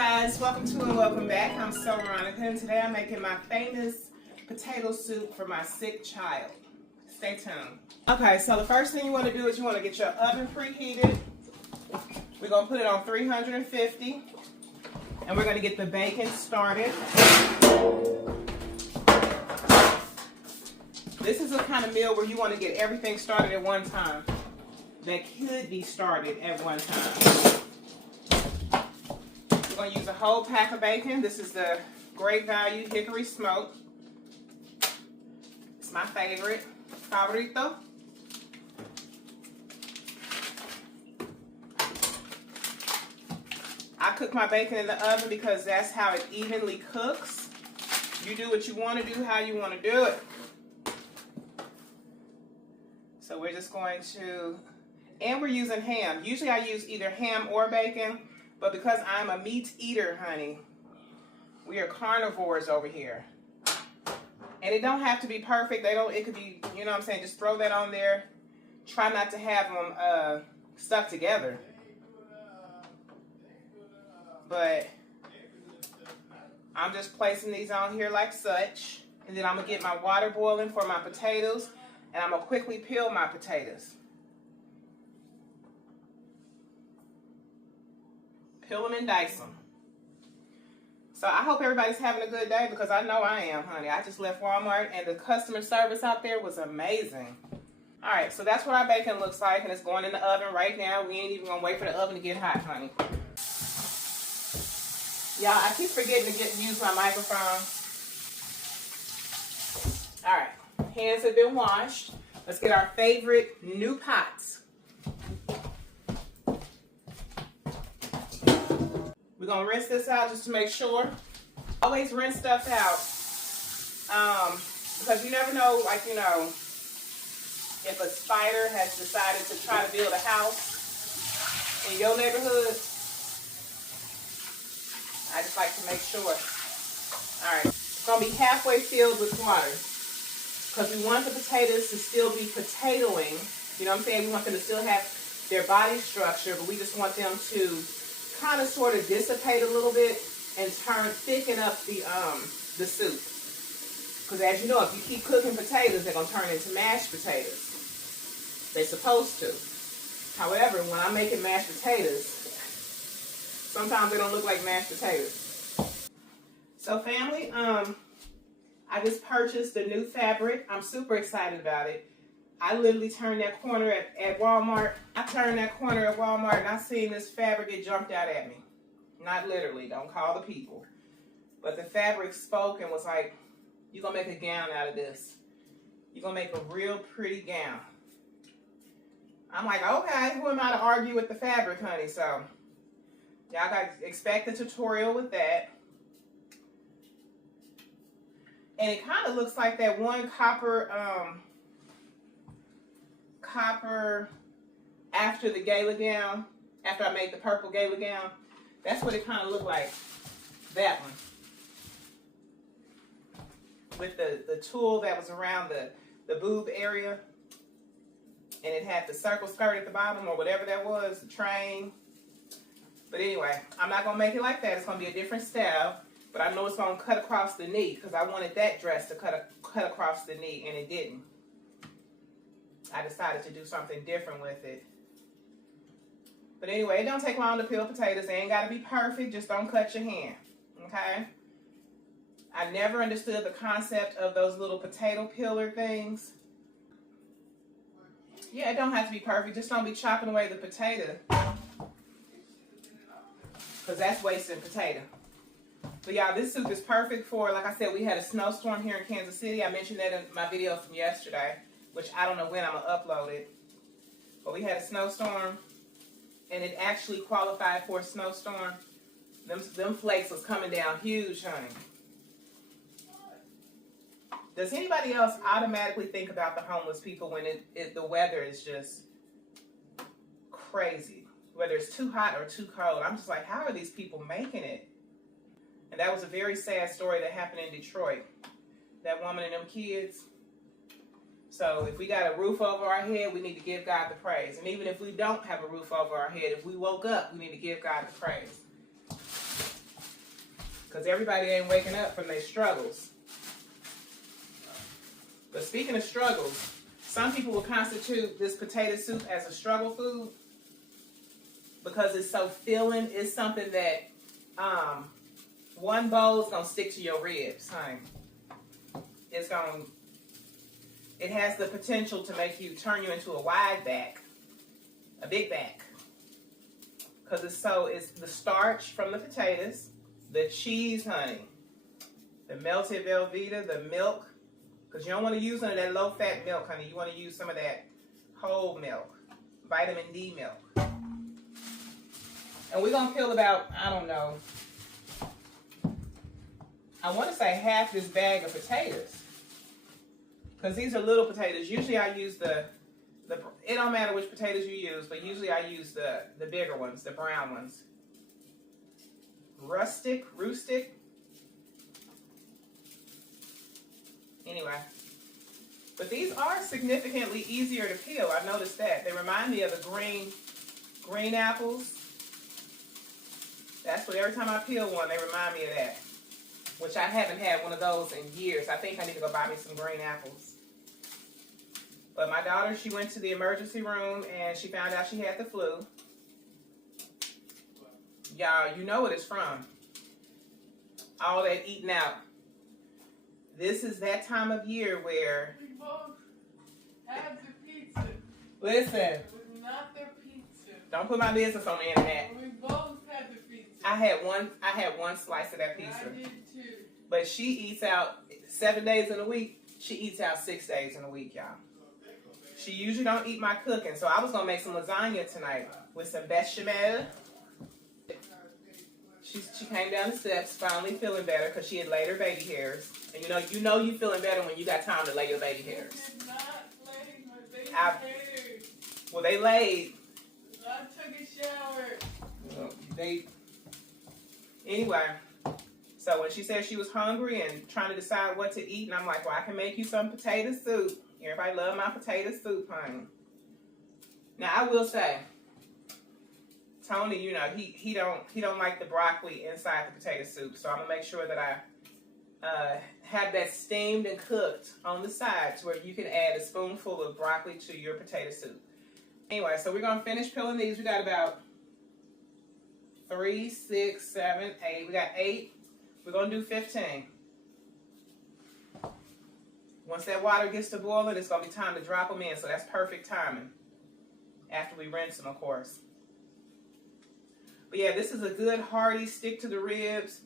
guys, welcome to and welcome back. I'm So Veronica, and today I'm making my famous potato soup for my sick child. Stay tuned. Okay, so the first thing you want to do is you want to get your oven preheated. We're going to put it on 350, and we're going to get the bacon started. This is a kind of meal where you want to get everything started at one time. That could be started at one time. We're going to use a whole pack of bacon. This is the Great Value Hickory Smoke. It's my favorite. Favorito. I cook my bacon in the oven because that's how it evenly cooks. You do what you want to do, how you want to do it. So we're just going to, and we're using ham. Usually I use either ham or bacon. But because I'm a meat eater, honey, we are carnivores over here. And it don't have to be perfect. It could be, you know what I'm saying, just throw that on there. Try not to have them stuck together. But I'm just placing these on here like such. And then I'm going to get my water boiling for my potatoes. And I'm going to quickly peel my potatoes. Peel them and dice them. So I hope everybody's having a good day because I know I am, honey. I just left Walmart and the customer service out there was amazing. All right, so that's what our bacon looks like, and it's going in the oven right now. We ain't even gonna wait for the oven to get hot, honey. Y'all, I keep forgetting to use my microphone. All right, hands have been washed. Let's get our favorite new pots. We're going to rinse this out just to make sure. Always rinse stuff out. Because you never know, like, you know, if a spider has decided to try to build a house in your neighborhood. I just like to make sure. All right. It's going to be halfway filled with water. Because we want the potatoes to still be potatoing. You know what I'm saying? We want them to still have their body structure, but we just want them to kind of sort of dissipate a little bit and thicken up the soup. Because as you know, if you keep cooking potatoes, they're going to turn into mashed potatoes. They're supposed to. However, when I'm making mashed potatoes, sometimes they don't look like mashed potatoes. So family, I just purchased the new fabric. I'm super excited about it. I literally turned that corner at Walmart. I turned that corner at Walmart and I seen this fabric, it jumped out at me. Not literally, don't call the people. But the fabric spoke and was like, you're going to make a gown out of this. You're going to make a real pretty gown. I'm like, okay, who am I to argue with the fabric, honey? So, y'all got to expect a tutorial with that. And it kind of looks like that one copper after the gala gown, after I made the purple gala gown. That's what it kind of looked like, that one. With the tulle that was around the boob area. And it had the circle skirt at the bottom or whatever that was, the train. But anyway, I'm not going to make it like that. It's going to be a different style. But I know it's going to cut across the knee because I wanted that dress to cut across the knee and it didn't. I decided to do something different with it. But anyway, it don't take long to peel potatoes. They ain't got to be perfect. Just don't cut your hand. Okay? I never understood the concept of those little potato peeler things. Yeah, it don't have to be perfect. Just don't be chopping away the potato. Because that's wasting potato. But y'all, this soup is perfect for, like I said, we had a snowstorm here in Kansas City. I mentioned that in my video from yesterday, which I don't know when I'm going to upload it. But we had a snowstorm, and it actually qualified for a snowstorm. Them flakes was coming down huge, honey. Does anybody else automatically think about the homeless people when the weather is just crazy? Whether it's too hot or too cold. I'm just like, how are these people making it? And that was a very sad story that happened in Detroit. That woman and them kids. So if we got a roof over our head, we need to give God the praise. And even if we don't have a roof over our head, if we woke up, we need to give God the praise. because everybody ain't waking up from their struggles. But speaking of struggles, some people will constitute this potato soup as a struggle food because it's so filling. It's something that one bowl is gonna stick to your ribs, honey. It has the potential to make you turn you into a wide back, a big back, because it's the starch from the potatoes, the cheese, honey, the melted Velveeta, the milk. Because you don't want to use none of that low-fat milk, honey. You want to use some of that whole milk, vitamin D milk. And we're going to peel about, I don't know, I want to say half this bag of potatoes. Because these are little potatoes. Usually I use it don't matter which potatoes you use, but usually I use the bigger ones, the brown ones. Rustic. Anyway, but these are significantly easier to peel. I noticed that. They remind me of the green apples. That's what every time I peel one, they remind me of that. Which I haven't had one of those in years. I think I need to go buy me some green apples. But my daughter, she went to the emergency room and she found out she had the flu. Y'all, you know what it's from. All that eating out. This is that time of year where... We both had the pizza. Listen. But not their pizza. Don't put my business on the internet. We both had the pizza. I had one slice of that pizza. I did too. But she eats out 7 days in a week. She eats out 6 days in a week, y'all. She usually don't eat my cooking. So I was going to make some lasagna tonight with some bechamel. She came down the steps, finally feeling better because she had laid her baby hairs. And you know you feeling better when you got time to lay your baby hairs. I did not lay my baby hairs. Well, they laid. I took a shower. Anyway, so when she said she was hungry and trying to decide what to eat, and I'm like, well, I can make you some potato soup. Everybody love my potato soup, honey. Now, I will say, Tony, he don't like the broccoli inside the potato soup, so I'm gonna make sure that I have that steamed and cooked on the side to where you can add a spoonful of broccoli to your potato soup. Anyway, so we're gonna finish peeling these. We got about 3, 6, 7, 8. We got 8. We're gonna do 15. Once that water gets to boiling, it's gonna be time to drop them in. So that's perfect timing. After we rinse them, of course. But yeah, this is a good, hearty, stick to the ribs.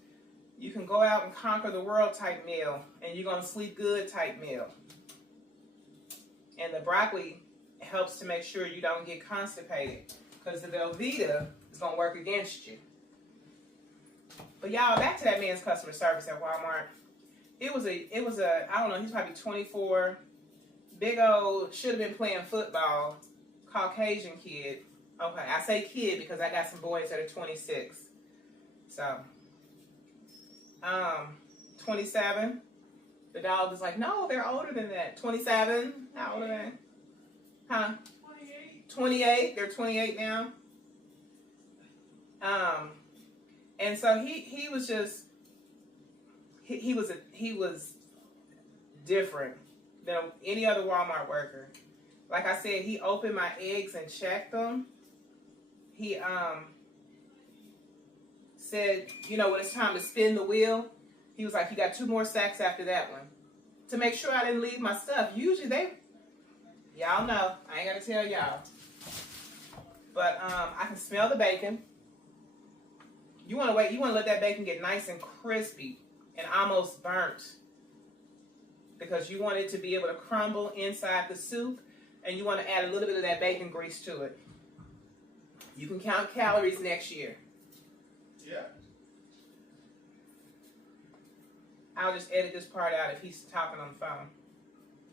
You can go out and conquer the world type meal, and you're going to sleep good type meal. And the broccoli helps to make sure you don't get constipated, because the Velveeta is going to work against you. But y'all, back to that man's customer service at Walmart. It was a I don't know, he's probably 24, big old, should have been playing football, Caucasian kid. Okay, I say kid because I got some boys that are 26. So, 27. The dog was like, no, they're older than that. 27? How old are they? Huh? 28. 28. They're 28 now. And so he was just, he was different than any other Walmart worker. Like I said, he opened my eggs and checked them. He said, when it's time to spin the wheel, he was like, you got 2 more sacks after that one. To make sure I didn't leave my stuff. Usually y'all know, I ain't got to tell y'all. But I can smell the bacon. You want to let that bacon get nice and crispy and almost burnt. Because you want it to be able to crumble inside the soup. And you want to add a little bit of that bacon grease to it. You can count calories next year. Yeah. I'll just edit this part out if he's talking on the phone.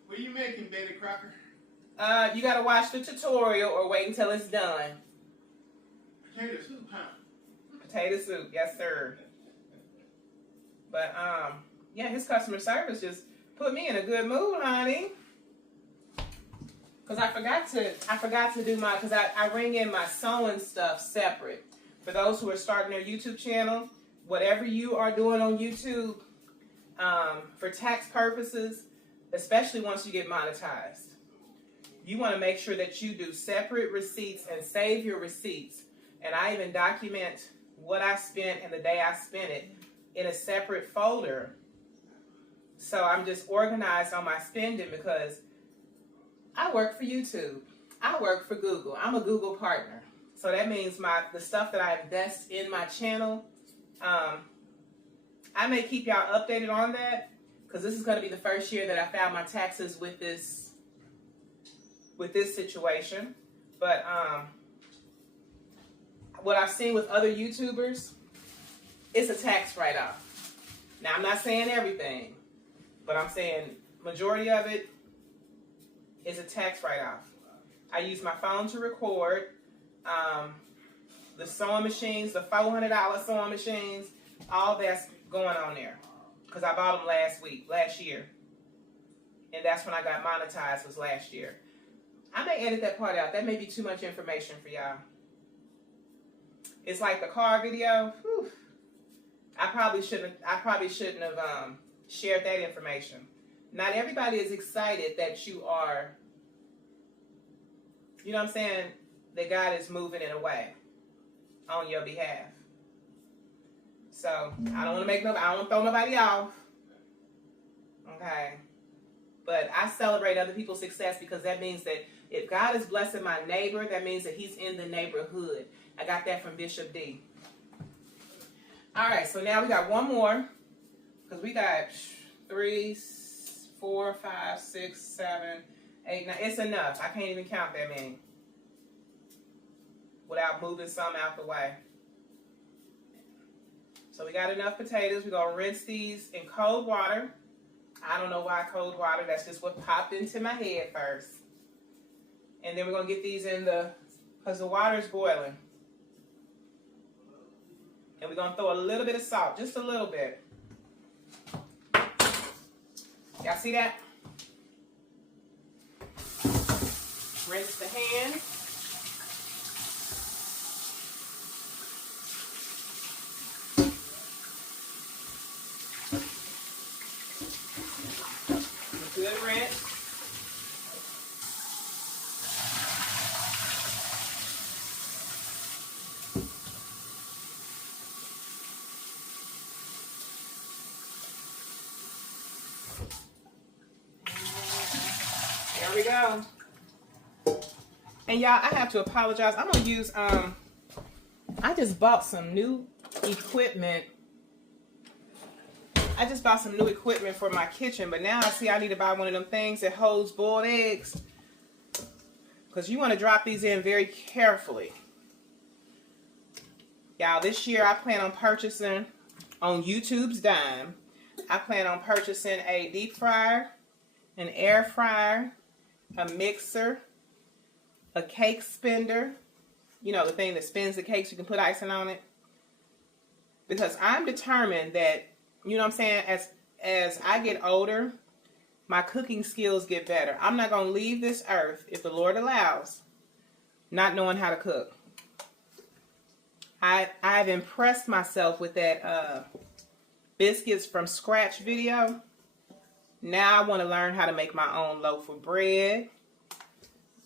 What are you making, Betty Crocker? You got to watch the tutorial or wait until it's done. Potato soup, huh? Potato soup, yes sir. But yeah, his customer service just put me in a good mood, honey. Cause I forgot to do my, cause I ring in my sewing stuff separate. For those who are starting their YouTube channel, whatever you are doing on YouTube, for tax purposes, especially once you get monetized, you want to make sure that you do separate receipts and save your receipts. And I even document what I spent and the day I spent it in a separate folder. So I'm just organized on my spending because I work for YouTube. I work for Google. I'm a Google partner. So that means the stuff that I invest in my channel, I may keep y'all updated on that because this is going to be the first year that I filed my taxes with this situation. But what I've seen with other YouTubers, it's a tax write-off. Now, I'm not saying everything, but I'm saying majority of it is a tax write-off. I use my phone to record. The sewing machines, the $400 sewing machines, all that's going on there because I bought them last year, and that's when I got monetized, was last year. I may edit that part out. That may be too much information for y'all. It's like the car video. Whew. I probably shouldn't have shared that information. Not everybody is excited that you are, you know what I'm saying, that God is moving in a way on your behalf. So I don't want to throw nobody off. Okay. But I celebrate other people's success because that means that if God is blessing my neighbor, that means that he's in the neighborhood. I got that from Bishop D. All right, so now we got one more because we got 3, 4, 5, 6, 7, 8, 9. It's enough. I can't even count that many without moving some out the way. So we got enough potatoes. We're going to rinse these in cold water. I don't know why cold water. That's just what popped into my head first. And then we're going to get these because the water is boiling. And we're going to throw a little bit of salt, just a little bit. Y'all see that? Rinse the hand. Good rinse. There we go. And y'all, I have to apologize. I'm going to use, I just bought some new equipment. I just bought some new equipment for my kitchen, but now I see I need to buy one of them things that holds boiled eggs. Because you want to drop these in very carefully. Y'all, this year I plan on purchasing, on YouTube's dime, I plan on purchasing a deep fryer, an air fryer, a mixer, a cake spinner. You know, the thing that spins the cakes, you can put icing on it. Because I'm determined that, you know what I'm saying, as I get older, my cooking skills get better. I'm not going to leave this earth, if the Lord allows, not knowing how to cook. I've impressed myself with that biscuits from scratch video. Now I want to learn how to make my own loaf of bread.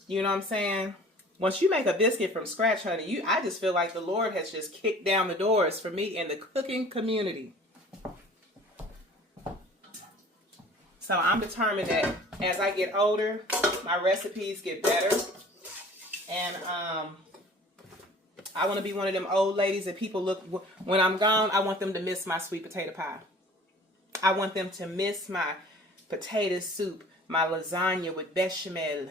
You know what I'm saying? Once you make a biscuit from scratch, honey, I just feel like the Lord has just kicked down the doors for me in the cooking community. So I'm determined that as I get older, my recipes get better. And I want to be one of them old ladies that people look, when I'm gone, I want them to miss my sweet potato pie. I want them to miss my potato soup, my lasagna with bechamel.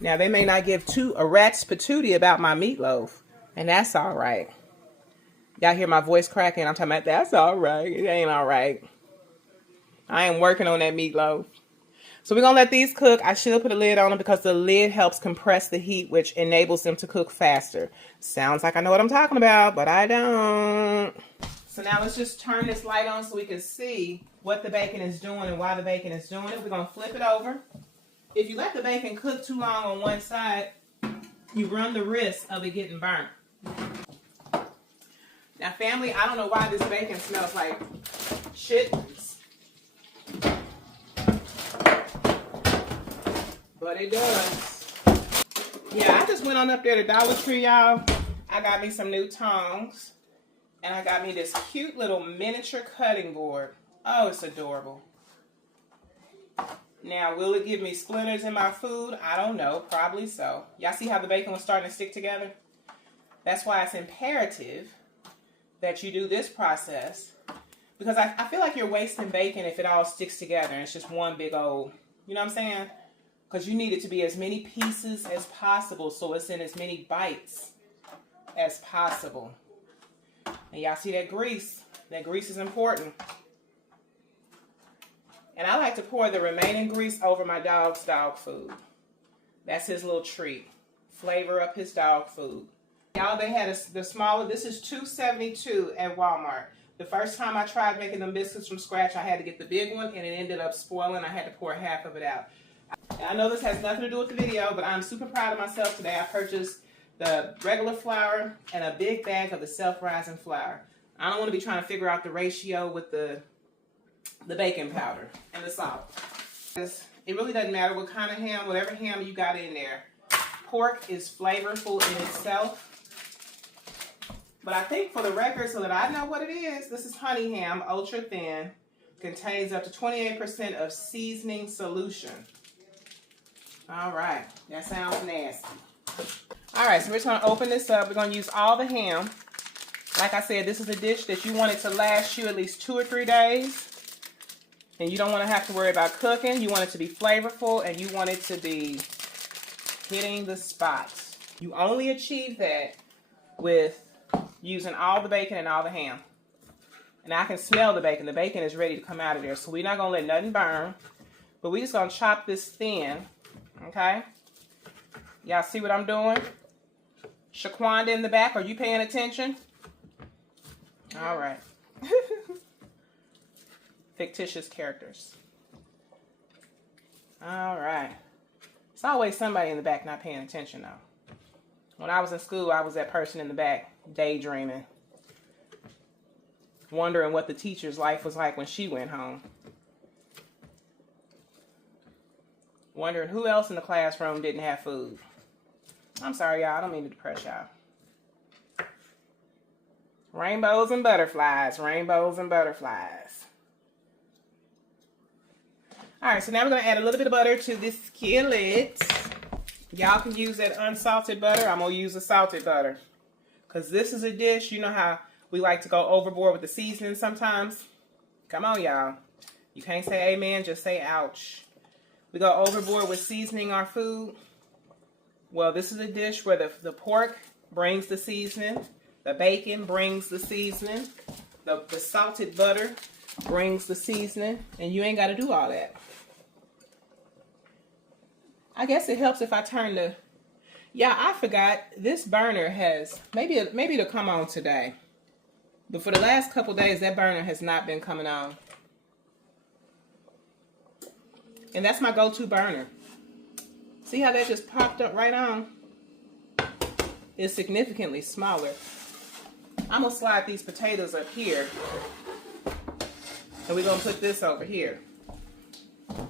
Now, they may not give a rat's patootie about my meatloaf, and that's all right. Y'all hear my voice cracking? I'm talking about, that's all right. It ain't all right. I am working on that meatloaf. So we're going to let these cook. I should put a lid on them because the lid helps compress the heat, which enables them to cook faster. Sounds like I know what I'm talking about, but I don't. So now let's just turn this light on so we can see what the bacon is doing and why the bacon is doing it. We're going to flip it over. If you let the bacon cook too long on one side, you run the risk of it getting burnt. Now Now, family, I don't know why this bacon smells like chitlins, but it does. Yeah, I just went on up there to Dollar Tree, y'all. I got me some new tongs, and I got me this cute little miniature cutting board. Oh, it's adorable. Now, will it give me splinters in my food? I don't know. Probably so. Y'all see how the bacon was starting to stick together? That's why it's imperative that you do this process, because I feel like you're wasting bacon if it all sticks together and it's just one big old, you know what I'm saying? Because you need it to be as many pieces as possible so it's in as many bites as possible. And y'all see that grease? That grease is important. And I like to pour the remaining grease over my dog's dog food. That's his little treat. Flavor up his dog food. Y'all, they had the smaller, this is $2.72 at Walmart. The first time I tried making them biscuits from scratch, I had to get the big one, and it ended up spoiling. I had to pour half of it out. I know this has nothing to do with the video, but I'm super proud of myself today. I purchased the regular flour and a big bag of the self-rising flour. I don't want to be trying to figure out the ratio with the baking powder and the salt. It really doesn't matter what kind of ham, whatever ham you got in there. Pork is flavorful in itself. But I think for the record, so that I know what it is, this is honey ham, ultra thin. Contains up to 28% of seasoning solution. All right, that sounds nasty. All right, so we're just gonna open this up. We're gonna use all the ham. Like I said, this is a dish that you want it to last you at least 2 or 3 days. And you don't want to have to worry about cooking. You want it to be flavorful, and you want it to be hitting the spot. You only achieve that with using all the bacon and all the ham. And I can smell the bacon. The bacon is ready to come out of there. So we're not going to let nothing burn. But we're just going to chop this thin. Okay? Y'all see what I'm doing? Shaquanda in the back, are you paying attention? All right. Fictitious characters. All right. It's always somebody in the back not paying attention, though. When I was in school, I was that person in the back, daydreaming, wondering what the teacher's life was like when she went home. Wondering who else in the classroom didn't have food. I'm sorry, y'all. I don't mean to depress y'all. Rainbows and butterflies. Rainbows and butterflies. All right, so now we're going to add a little bit of butter to this skillet. Y'all can use that unsalted butter. I'm going to use the salted butter. Because this is a dish, you know how we like to go overboard with the seasoning sometimes? Come on, y'all. You can't say amen, just say ouch. We go overboard with seasoning our food. Well, this is a dish where the pork brings the seasoning. The bacon brings the seasoning. The salted butter brings the seasoning. And you ain't got to do all that. I guess it helps if I turn the... Yeah, I forgot. This burner has... Maybe it'll come on today. But for the last couple days, that burner has not been coming on. And that's my go-to burner. See how that just popped up right on? It's significantly smaller. I'm going to slide these potatoes up here. And we're going to put this over here.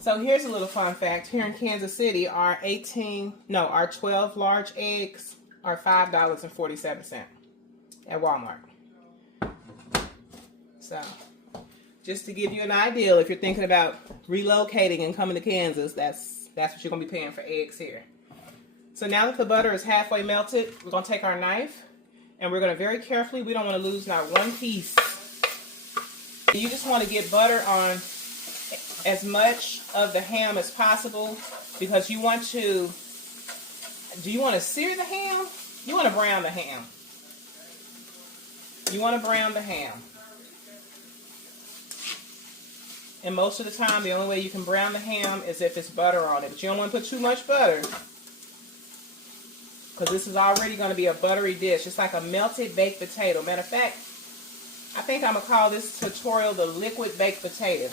So here's a little fun fact. Here in Kansas City, our 12 large eggs are $5.47 at Walmart. So, just to give you an idea, if you're thinking about relocating and coming to Kansas, that's what you're going to be paying for eggs here. So now that the butter is halfway melted, we're going to take our knife and we're going to very carefully, we don't want to lose not one piece. You just want to get butter on as much of the ham as possible because you want to, do you want to sear the ham? You want to brown the ham. You want to brown the ham. And most of the time, the only way you can brown the ham is if it's butter on it. But you don't want to put too much butter because this is already going to be a buttery dish. It's like a melted baked potato. Matter of fact, I think I'm going to call this tutorial the liquid baked potato.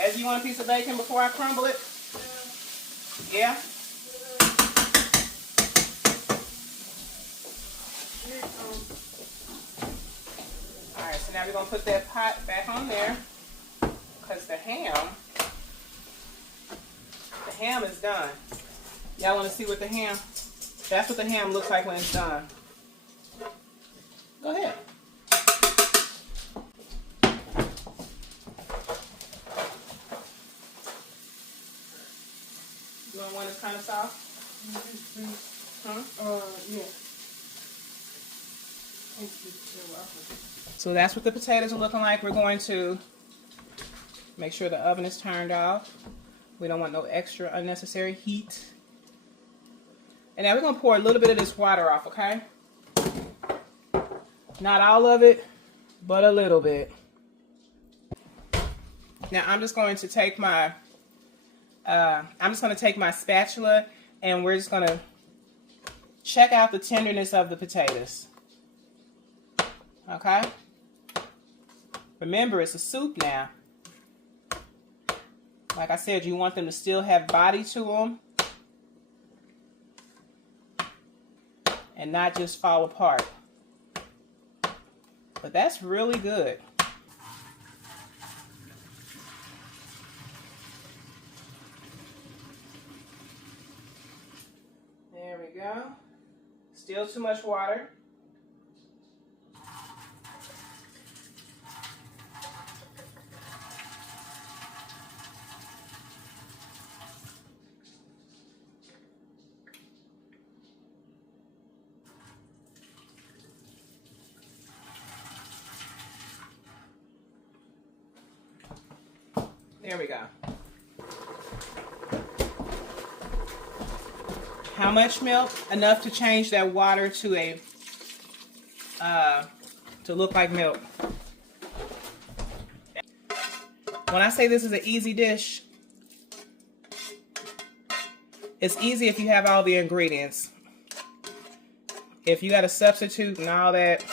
As you want a piece of bacon before I crumble it? Yeah? Alright, so now we're going to put that pot back on there because the ham is done. Y'all want to see what the ham, that's what the ham looks like when it's done. Go ahead. You want one that's kind of soft? Huh? Yeah. So that's what the potatoes are looking like. We're going to make sure the oven is turned off. We don't want no extra unnecessary heat. And now we're going to pour a little bit of this water off, okay? Not all of it, but a little bit. Now I'm just going to take my spatula and we're just going to check out the tenderness of the potatoes. Okay? Remember, it's a soup now. Like I said, you want them to still have body to them and not just fall apart. But that's really good. There we go. Still too much water. There we go. How much milk? Enough to change that water to a to look like milk. When I say this is an easy dish, it's easy if you have all the ingredients. If you got to substitute and all that,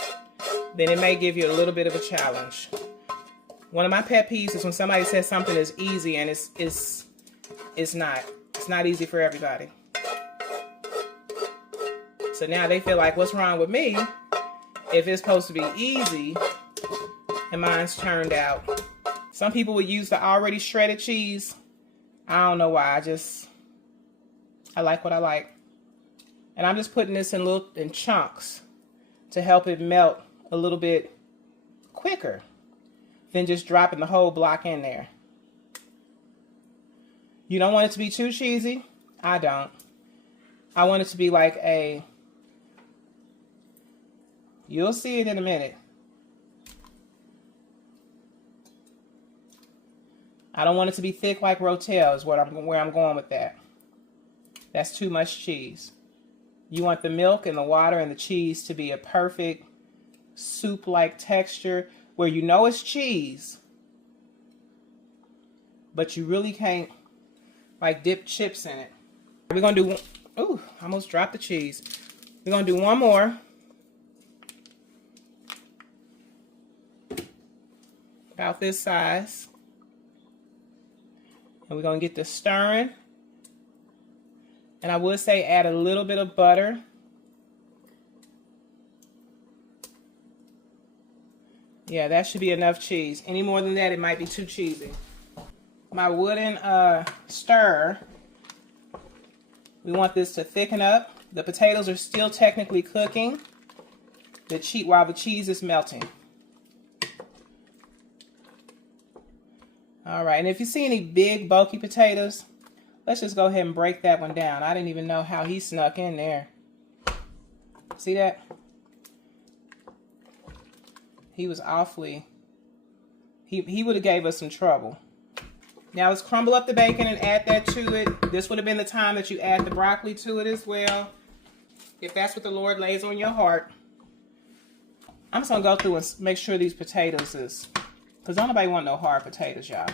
then it may give you a little bit of a challenge. One of my pet peeves is when somebody says something is easy and it's not. It's not easy for everybody. So now they feel like, what's wrong with me if it's supposed to be easy and mine's turned out? Some people would use the already shredded cheese. I don't know why. I like what I like. And I'm just putting this in chunks to help it melt a little bit quicker than just dropping the whole block in there. You don't want it to be too cheesy? I don't. I want it to be like you'll see it in a minute. I don't want it to be thick like Rotel is where I'm going with that. That's too much cheese. You want the milk and the water and the cheese to be a perfect soup-like texture where you know it's cheese, but you really can't like dip chips in it. We're gonna do, ooh, I almost dropped the cheese. We're gonna do one more. About this size. And we're gonna get this stirring. And I would say add a little bit of butter. Yeah, that should be enough cheese. Any more than that, it might be too cheesy. My wooden stirrer, we want this to thicken up. The potatoes are still technically cooking while the cheese is melting. All right, and if you see any big, bulky potatoes, let's just go ahead and break that one down. I didn't even know how he snuck in there. See that? He was awfully, he would have gave us some trouble. Now let's crumble up the bacon and add that to it. This would have been the time that you add the broccoli to it as well, if that's what the Lord lays on your heart. I'm just gonna go through and make sure these potatoes is, because don't nobody want no hard potatoes, y'all.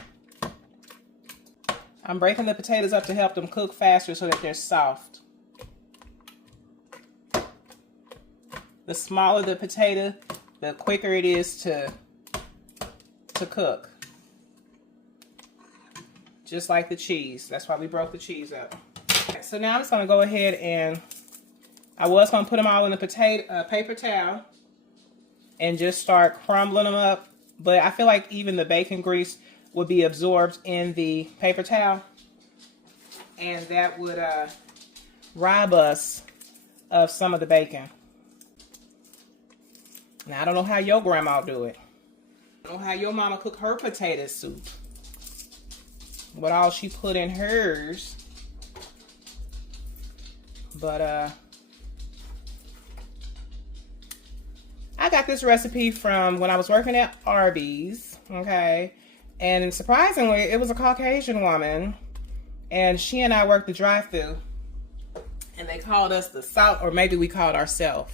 I'm breaking the potatoes up to help them cook faster so that they're soft. The smaller the potato, the quicker it is to cook. Just like the cheese. That's why we broke the cheese up. Okay, so now I'm just going to go ahead and I was going to put them all in the paper towel. and just start crumbling them up. But I feel like even the bacon grease would be absorbed in the paper towel, and that would rob us of some of the bacon. Now, I don't know how your grandma do it. I don't know how your mama cook her potato soup. What all she put in hers. But I got this recipe from when I was working at Arby's, okay? And surprisingly, it was a Caucasian woman, and she and I worked the drive-thru, and they called us the Salt, or maybe we called ourselves.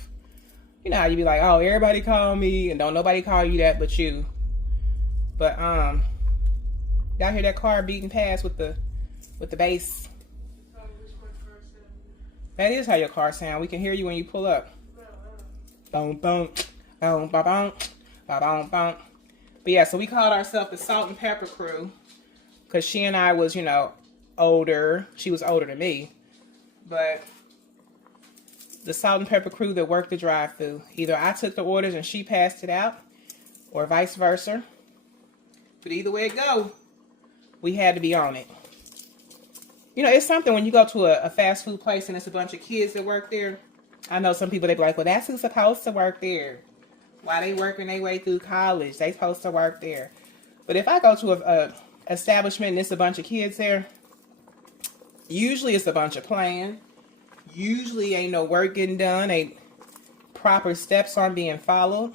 You know how you be like, oh, everybody call me, and don't nobody call you that but you. But y'all hear that car beating past with the bass? That is how your car sound. We can hear you when you pull up. Boom, boom, boom, ba boom, ba boom, boom. But yeah, so we called ourselves the Salt and Pepper Crew, because she and I was, you know, older. She was older than me, but the Salt and Pepper Crew that worked the drive-thru. Either I took the orders and she passed it out, or vice versa. But either way it go, we had to be on it. You know, it's something when you go to a fast food place and it's a bunch of kids that work there. I know some people, they be like, well, that's who's supposed to work there. Why they working their way through college? They supposed to work there. But if I go to a establishment and it's a bunch of kids there, usually it's a bunch of playing. Usually ain't no work getting done. Ain't proper steps aren't being followed.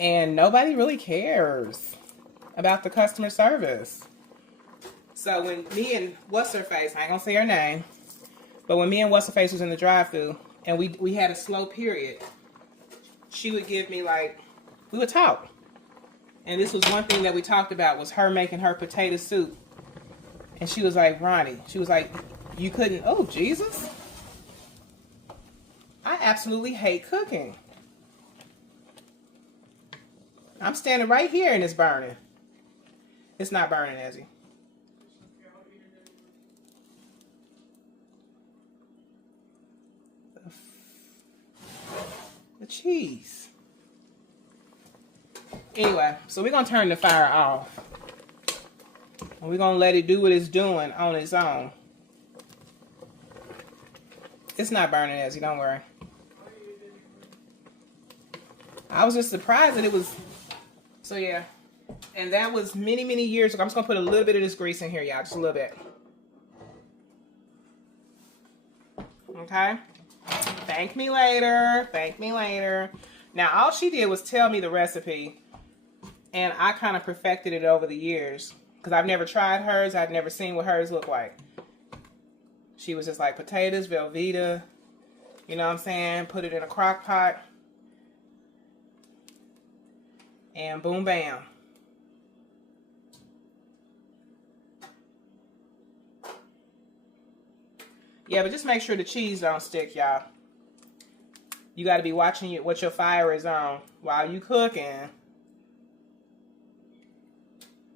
And nobody really cares about the customer service. So when me and What's-Her-Face, I ain't gonna say her name, but when me and What's-Her-Face was in the drive-thru and we had a slow period, she would give me like, we would talk. And this was one thing that we talked about, was her making her potato soup. And she was like, Ronnie, she was like, you couldn't, oh Jesus. I absolutely hate cooking. I'm standing right here and it's burning. It's not burning, Ezzy. The cheese. Anyway, so we're going to turn the fire off. And we're going to let it do what it's doing on its own. It's not burning, Ezzy, don't worry. I was just surprised that it was. So yeah. And that was many, many years ago. I'm just going to put a little bit of this grease in here, y'all. Just a little bit. Okay. Thank me later. Thank me later. Now, all she did was tell me the recipe. And I kind of perfected it over the years. Because I've never tried hers. I've never seen what hers look like. She was just like potatoes, Velveeta. You know what I'm saying? Put it in a crock pot. And boom, bam. Yeah, but just make sure the cheese don't stick, y'all. You got to be watching what your fire is on while you cooking.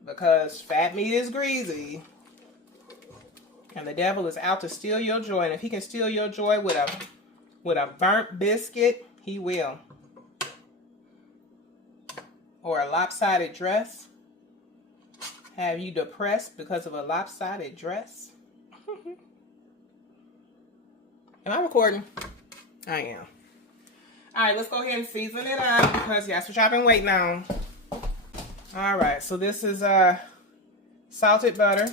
Because fat meat is greasy. And the devil is out to steal your joy. And if he can steal your joy with a burnt biscuit, he will. Or a lopsided dress. Have you depressed because of a lopsided dress? Am I recording? I am. Alright, let's go ahead and season it up because that's what y'all been waiting on. Alright, so this is salted butter.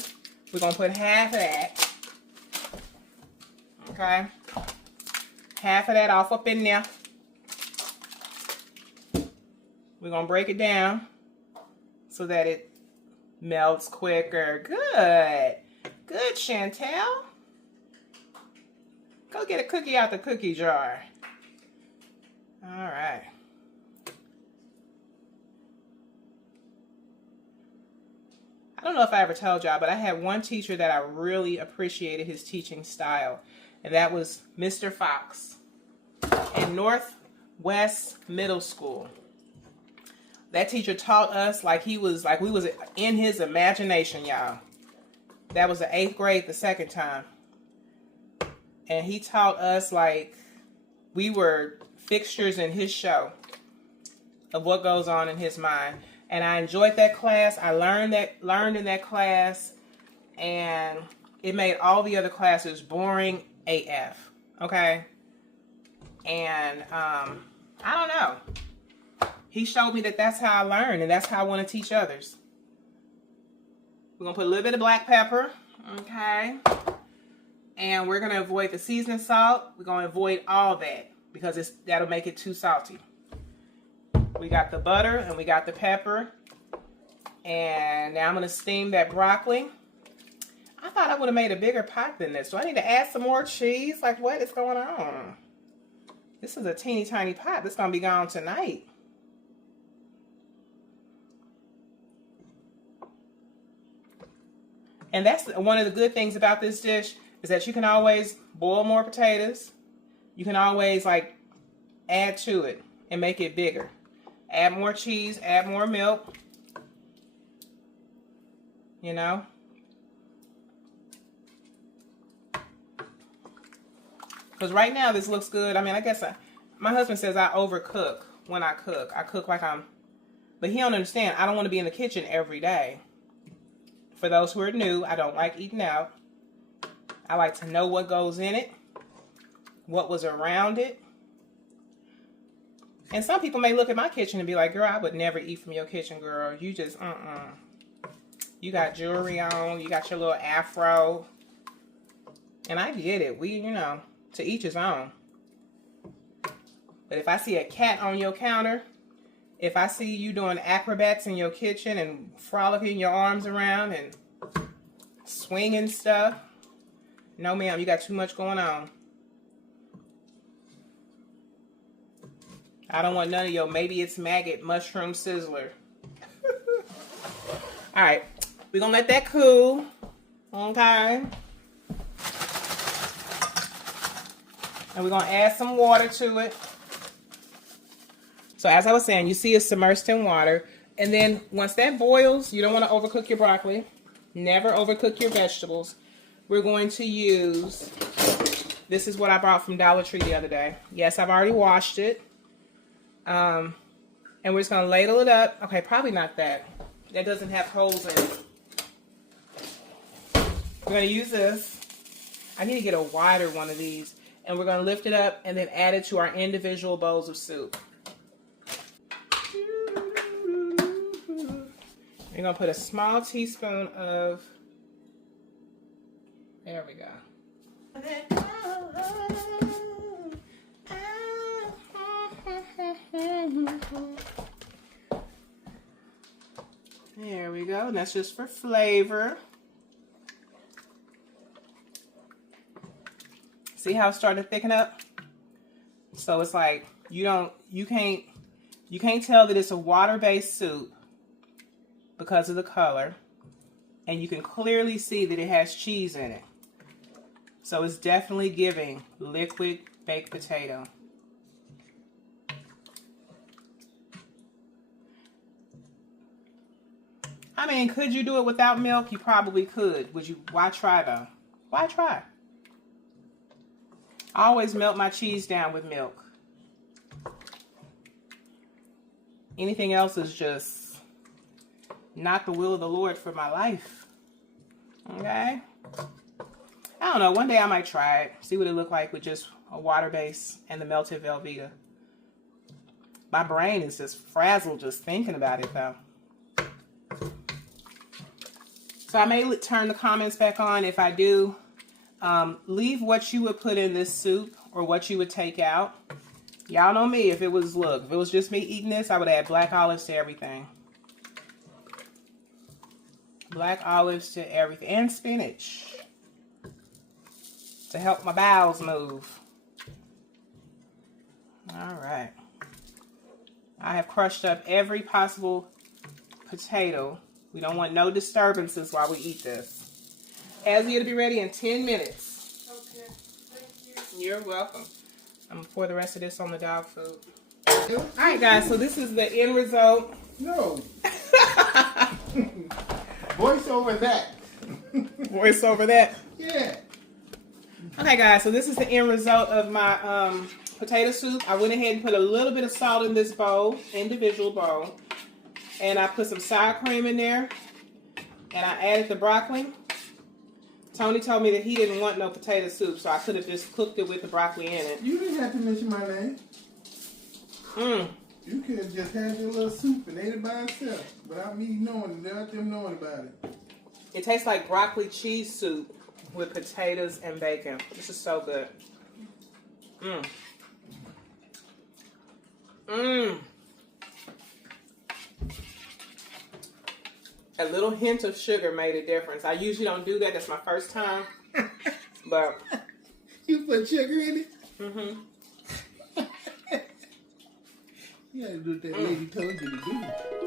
We're going to put half of that. Okay. Half of that off up in there. We're going to break it down so that it melts quicker. Good. Good, Chantel. Go get a cookie out the cookie jar. All right. I don't know if I ever told y'all, but I had one teacher that I really appreciated his teaching style, and that was Mr. Fox in Northwest Middle School. That teacher taught us like we was in his imagination, y'all. That was the 8th grade the second time. And he taught us like we were fixtures in his show. of what goes on in his mind. And I enjoyed that class. I learned in that class, and it made all the other classes boring AF. Okay? And I don't know. He showed me that that's how I learn, and that's how I want to teach others. We're going to put a little bit of black pepper. Okay? And we're going to avoid the seasoning salt. We're going to avoid all that because that'll make it too salty. We got the butter and we got the pepper. And now I'm going to steam that broccoli. I thought I would have made a bigger pot than this. Do I need to add some more cheese? Like, what is going on? This is a teeny tiny pot. This is going to be gone tonight. And that's one of the good things about this dish is that you can always boil more potatoes. You can always like add to it and make it bigger. Add more cheese, add more milk. You know? Because right now this looks good. I mean, I guess my husband says I overcook when I cook. I cook like but he don't understand. I don't want to be in the kitchen every day. For those who are new, I don't like eating out. I like to know what goes in it, what was around it. And some people may look at my kitchen and be like, girl, I would never eat from your kitchen, girl. You just, You got jewelry on, you got your little afro. And I get it. To each his own. But if I see a cat on your counter, if I see you doing acrobats in your kitchen and frolicking your arms around and swinging stuff, no ma'am, you got too much going on. I don't want none of your maybe it's maggot mushroom sizzler. Alright, we're going to let that cool. Okay. And we're going to add some water to it. So as I was saying, you see it's submersed in water. And then once that boils, you don't want to overcook your broccoli. Never overcook your vegetables. We're going to use, this is what I bought from Dollar Tree the other day. Yes, I've already washed it. And we're just going to ladle it up. Okay, probably not that. That doesn't have holes in it. We're going to use this. I need to get a wider one of these. And we're going to lift it up and then add it to our individual bowls of soup. You're going to put a small teaspoon of, there we go. There we go. And that's just for flavor. See how it started to thicken up? So it's like you can't tell that it's a water-based soup because of the color, and you can clearly see that it has cheese in it. So it's definitely giving liquid baked potato. I mean, could you do it without milk? You probably could. Why try though? Why try? I always melt my cheese down with milk. Anything else is just not the will of the Lord for my life. Okay? I don't know. One day I might try it. See what it looked like with just a water base and the melted Velveeta. My brain is just frazzled just thinking about it though. So I may turn the comments back on. If I do, leave what you would put in this soup or what you would take out. Y'all know me. If it was just me eating this, I would add black olives to everything. Black olives to everything. And spinach. To help my bowels move. Alright. I have crushed up every possible potato. We don't want no disturbances while we eat this. Azzy, it'll be ready in 10 minutes. Okay, thank you. You're welcome. I'm gonna pour the rest of this on the dog food. Alright guys, so this is the end result. No. Voice over that. Voice over that. Yeah. Okay guys, so this is the end result of my potato soup. I went ahead and put a little bit of salt in this bowl, individual bowl. And I put some sour cream in there. And I added the broccoli. Tony told me that he didn't want no potato soup, so I could have just cooked it with the broccoli in it. You didn't have to mention my name. Mmm. You could have just had your little soup and ate it by itself without me knowing, without them knowing about it. It tastes like broccoli cheese soup with potatoes and bacon. This is so good. Mmm. Mmm. A little hint of sugar made a difference. I usually don't do that. That's my first time. But You put sugar in it? mm-hmm. You gotta do what that lady told you to do.